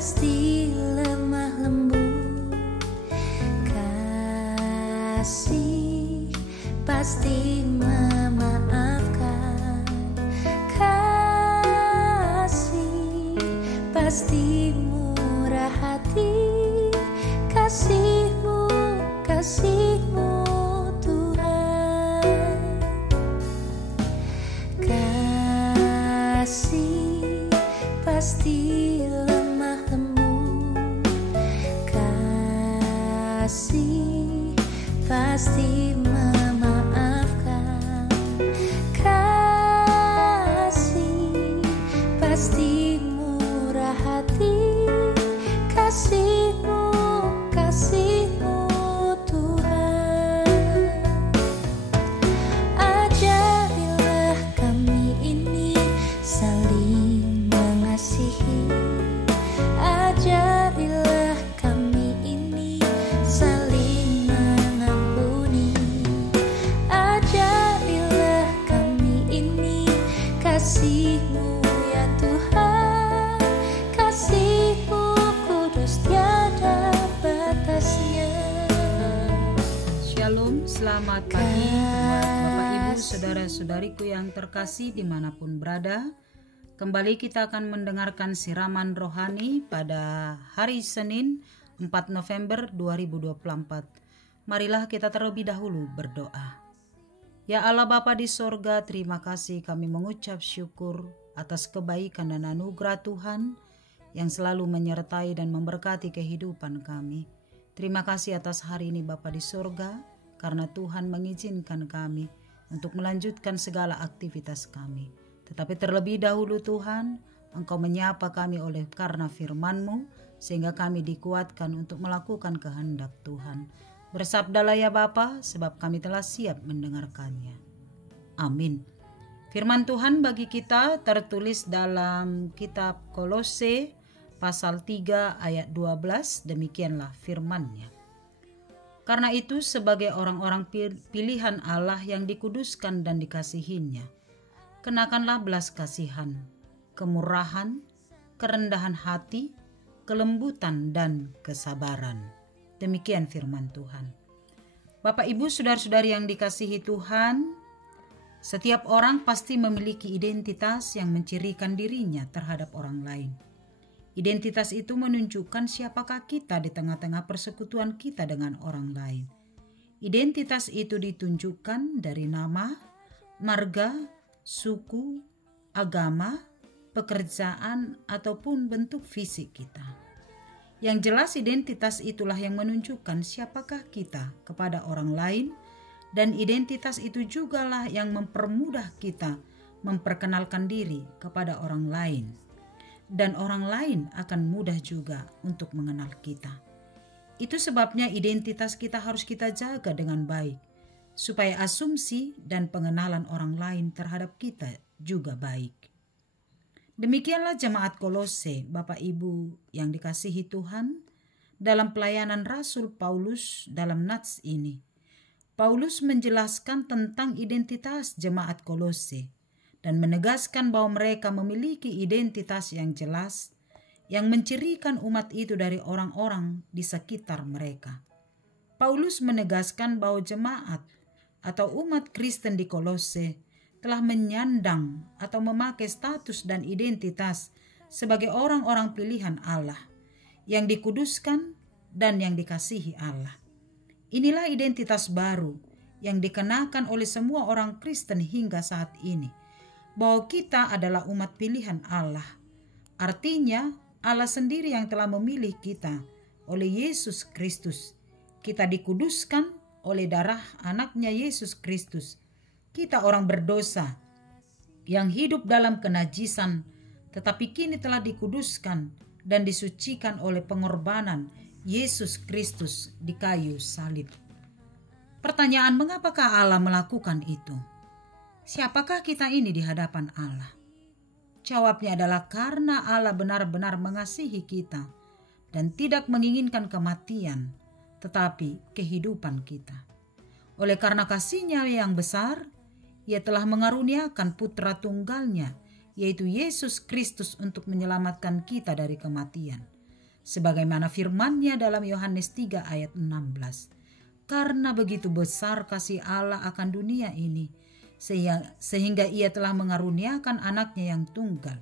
pasti lemah lembut, kasih pasti memaafkan, kasih pasti murah hati, kasih-Mu, kasih-Mu Tuhan. Kasih pasti lemah lembut, kasih pasti memaafkan, kasih pasti murah hati, kasih-Mu, kasih-Mu Tuhan. Ajarilah kami ini saling mengasihi, ajarilah kami ini saling mengampuni, ajarilah kami ini kasih-Mu ya Tuhan, kasih-Mu kudus tiada batasnya. Shalom, selamat pagi Bapak Ibu, saudara-saudariku yang terkasih dimanapun berada. Kembali kita akan mendengarkan siraman rohani pada hari Senin 4 November 2024. Marilah kita terlebih dahulu berdoa. Ya Allah Bapa di sorga, terima kasih kami mengucap syukur atas kebaikan dan anugerah Tuhan yang selalu menyertai dan memberkati kehidupan kami. Terima kasih atas hari ini Bapa di sorga, karena Tuhan mengizinkan kami untuk melanjutkan segala aktivitas kami. Tetapi terlebih dahulu Tuhan, Engkau menyapa kami oleh karena firman-Mu, sehingga kami dikuatkan untuk melakukan kehendak Tuhan. Bersabdalah ya Bapa, sebab kami telah siap mendengarkannya. Amin. Firman Tuhan bagi kita tertulis dalam kitab Kolose pasal 3 ayat 12, demikianlah firman-Nya. Karena itu sebagai orang-orang pilihan Allah yang dikuduskan dan dikasihinya, kenakanlah belas kasihan, kemurahan, kerendahan hati, kelembutan dan kesabaran. Demikian firman Tuhan. Bapak Ibu saudara-saudari yang dikasihi Tuhan, setiap orang pasti memiliki identitas yang mencirikan dirinya terhadap orang lain. Identitas itu menunjukkan siapakah kita di tengah-tengah persekutuan kita dengan orang lain. Identitas itu ditunjukkan dari nama, marga, suku, agama, pekerjaan, ataupun bentuk fisik kita. Yang jelas identitas itulah yang menunjukkan siapakah kita kepada orang lain, dan identitas itu jugalah yang mempermudah kita memperkenalkan diri kepada orang lain. Dan orang lain akan mudah juga untuk mengenal kita. Itu sebabnya identitas kita harus kita jaga dengan baik, supaya asumsi dan pengenalan orang lain terhadap kita juga baik. Demikianlah jemaat Kolose, Bapak Ibu yang dikasihi Tuhan, dalam pelayanan Rasul Paulus dalam nats ini. Paulus menjelaskan tentang identitas jemaat Kolose dan menegaskan bahwa mereka memiliki identitas yang jelas yang mencirikan umat itu dari orang-orang di sekitar mereka. Paulus menegaskan bahwa jemaat atau umat Kristen di Kolose telah menyandang atau memakai status dan identitas sebagai orang-orang pilihan Allah yang dikuduskan dan yang dikasihi Allah. Inilah identitas baru yang dikenakan oleh semua orang Kristen hingga saat ini, bahwa kita adalah umat pilihan Allah. Artinya Allah sendiri yang telah memilih kita oleh Yesus Kristus. Kita dikuduskan oleh darah anaknya Yesus Kristus. Kita orang berdosa yang hidup dalam kenajisan, tetapi kini telah dikuduskan dan disucikan oleh pengorbanan Yesus Kristus di kayu salib. Pertanyaan, mengapakah Allah melakukan itu? Siapakah kita ini di hadapan Allah? Jawabnya adalah karena Allah benar-benar mengasihi kita dan tidak menginginkan kematian, tetapi kehidupan kita. Oleh karena kasih-Nya yang besar, Ia telah mengaruniakan putra tunggalnya, yaitu Yesus Kristus, untuk menyelamatkan kita dari kematian. sebagaimana firman-Nya dalam Yohanes 3 ayat 16. Karena begitu besar kasih Allah akan dunia ini, sehingga Ia telah mengaruniakan anaknya yang tunggal,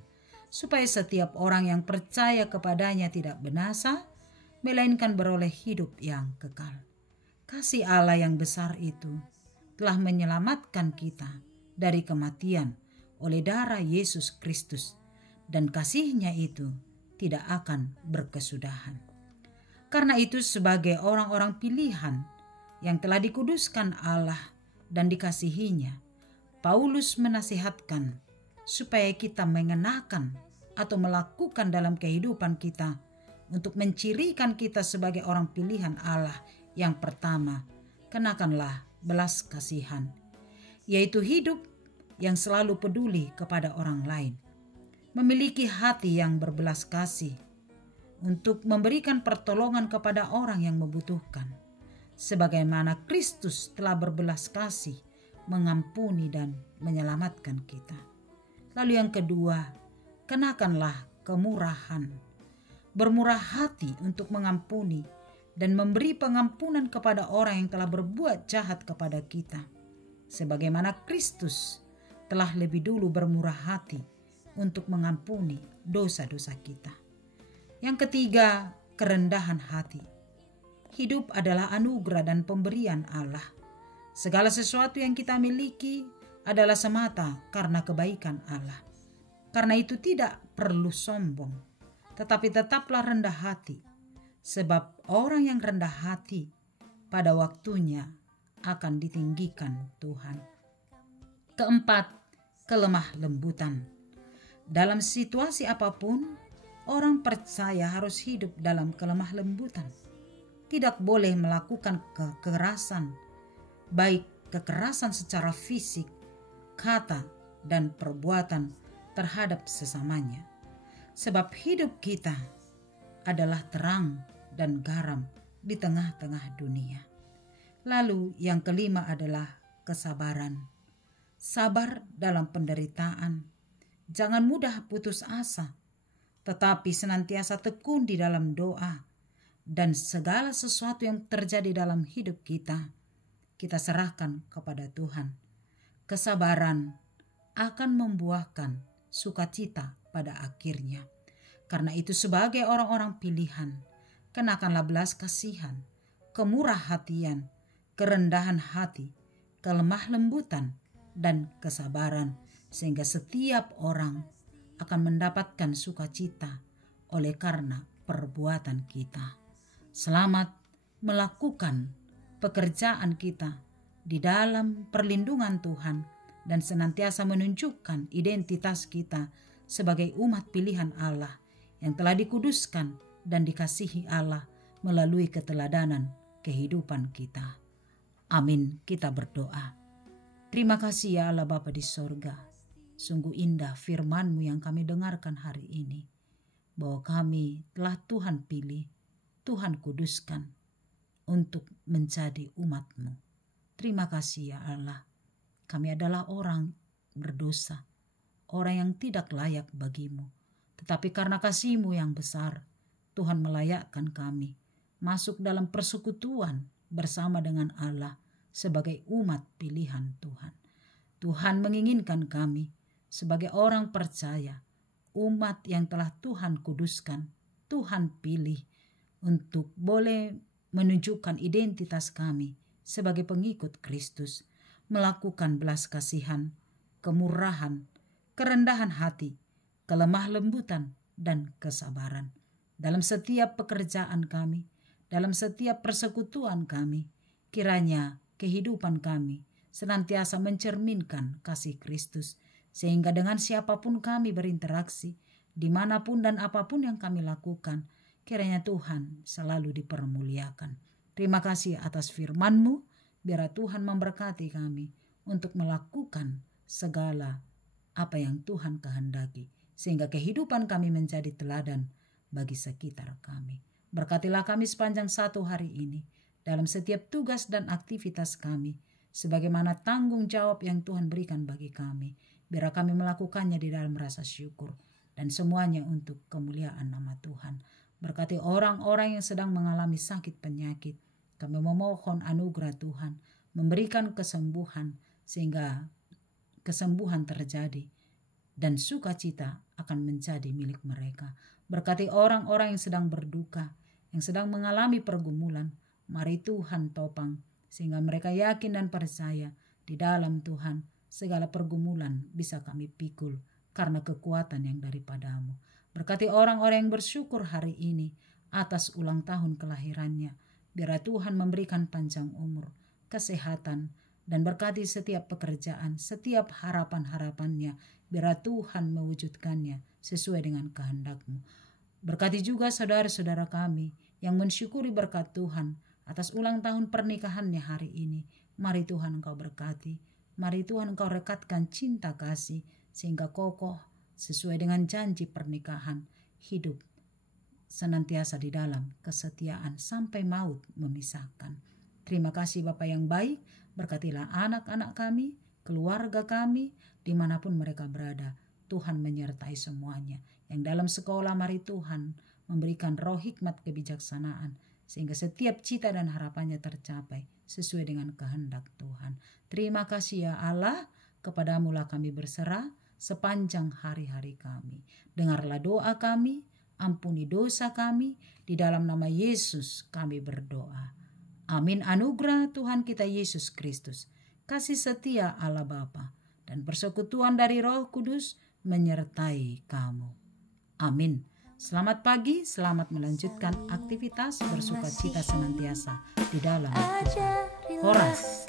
supaya setiap orang yang percaya kepadanya tidak binasa, melainkan beroleh hidup yang kekal. Kasih Allah yang besar itu telah menyelamatkan kita dari kematian oleh darah Yesus Kristus, dan kasih-Nya itu tidak akan berkesudahan. Karena itu, sebagai orang-orang pilihan yang telah dikuduskan Allah dan dikasihi-Nya, Paulus menasihatkan supaya kita mengenakan atau melakukan dalam kehidupan kita untuk mencirikan kita sebagai orang pilihan Allah. Yang pertama, kenakanlah belas kasihan, yaitu hidup yang selalu peduli kepada orang lain, memiliki hati yang berbelas kasih untuk memberikan pertolongan kepada orang yang membutuhkan, sebagaimana Kristus telah berbelas kasih mengampuni dan menyelamatkan kita. Lalu yang kedua, kenakanlah kemurahan, bermurah hati untuk mengampuni dan memberi pengampunan kepada orang yang telah berbuat jahat kepada kita, sebagaimana Kristus telah lebih dulu bermurah hati untuk mengampuni dosa-dosa kita. Yang ketiga, kerendahan hati. Hidup adalah anugerah dan pemberian Allah. Segala sesuatu yang kita miliki adalah semata karena kebaikan Allah. Karena itu tidak perlu sombong, tetapi tetaplah rendah hati, sebab orang yang rendah hati pada waktunya akan ditinggikan Tuhan. Keempat, kelemah lembutan. Dalam situasi apapun, orang percaya harus hidup dalam kelemah lembutan. Tidak boleh melakukan kekerasan, baik kekerasan secara fisik, kata, dan perbuatan terhadap sesamanya. Sebab hidup kita adalah terang dan garam di tengah-tengah dunia. Lalu yang kelima adalah kesabaran. Sabar dalam penderitaan. Jangan mudah putus asa, tetapi senantiasa tekun di dalam doa. Dan segala sesuatu yang terjadi dalam hidup kita, kita serahkan kepada Tuhan. Kesabaran akan membuahkan sukacita pada akhirnya. Karena itu, sebagai orang-orang pilihan, kenakanlah belas kasihan, kemurah hatian, kerendahan hati, kelemah lembutan, dan kesabaran, sehingga setiap orang akan mendapatkan sukacita oleh karena perbuatan kita. Selamat melakukan pekerjaan kita di dalam perlindungan Tuhan dan senantiasa menunjukkan identitas kita sebagai umat pilihan Allah yang telah dikuduskan dan dikasihi Allah melalui keteladanan kehidupan kita. Amin. Kita berdoa. Terima kasih ya Allah Bapa di sorga. Sungguh indah firman-Mu yang kami dengarkan hari ini, bahwa kami telah Tuhan pilih, Tuhan kuduskan untuk menjadi umat-Mu. Terima kasih ya Allah. Kami adalah orang berdosa, orang yang tidak layak bagi-Mu. Tetapi karena kasih-Mu yang besar, Tuhan melayakkan kami masuk dalam persekutuan bersama dengan Allah sebagai umat pilihan Tuhan. Tuhan menginginkan kami sebagai orang percaya, umat yang telah Tuhan kuduskan, Tuhan pilih untuk boleh menunjukkan identitas kami sebagai pengikut Kristus, melakukan belas kasihan, kemurahan, kerendahan hati, kelemah lembutan, dan kesabaran dalam setiap pekerjaan kami, dalam setiap persekutuan kami. Kiranya kehidupan kami senantiasa mencerminkan kasih Kristus, sehingga dengan siapapun kami berinteraksi, dimanapun dan apapun yang kami lakukan, kiranya Tuhan selalu dipermuliakan. Terima kasih atas firman-Mu. Biar Tuhan memberkati kami untuk melakukan segala apa yang Tuhan kehendaki, sehingga kehidupan kami menjadi teladan bagi sekitar kami. Berkatilah kami sepanjang satu hari ini, dalam setiap tugas dan aktivitas kami, sebagaimana tanggung jawab yang Tuhan berikan bagi kami. Biar kami melakukannya di dalam rasa syukur, dan semuanya untuk kemuliaan nama Tuhan. Berkati orang-orang yang sedang mengalami sakit penyakit. Kami memohon anugerah Tuhan, memberikan kesembuhan sehingga kesembuhan terjadi dan sukacita akan menjadi milik mereka. Berkati orang-orang yang sedang berduka, yang sedang mengalami pergumulan. Mari Tuhan topang sehingga mereka yakin dan percaya di dalam Tuhan segala pergumulan bisa kami pikul karena kekuatan yang daripadamu. Berkati orang-orang yang bersyukur hari ini atas ulang tahun kelahirannya. Biar Tuhan memberikan panjang umur, kesehatan, dan berkati setiap pekerjaan, setiap harapan-harapannya. Biar Tuhan mewujudkannya sesuai dengan kehendak-Mu. Berkati juga saudara-saudara kami yang mensyukuri berkat Tuhan atas ulang tahun pernikahannya hari ini. Mari Tuhan Engkau berkati. Mari Tuhan Engkau rekatkan cinta kasih sehingga kokoh sesuai dengan janji pernikahan, hidup senantiasa di dalam kesetiaan sampai maut memisahkan. Terima kasih Bapa yang baik, berkatilah anak-anak kami, keluarga kami, dimanapun mereka berada. Tuhan menyertai semuanya. Yang dalam sekolah mari Tuhan memberikan roh hikmat kebijaksanaan, sehingga setiap cita dan harapannya tercapai sesuai dengan kehendak Tuhan. Terima kasih ya Allah, kepadamu-lah kami berserah sepanjang hari-hari kami. Dengarlah doa kami, ampuni dosa kami, di dalam nama Yesus kami berdoa. Amin. Anugerah Tuhan kita Yesus Kristus, kasih setia Allah Bapa, dan persekutuan dari Roh Kudus menyertai kamu. Amin. Selamat pagi, selamat melanjutkan aktivitas bersukacita senantiasa di dalam Tuhan. Horas.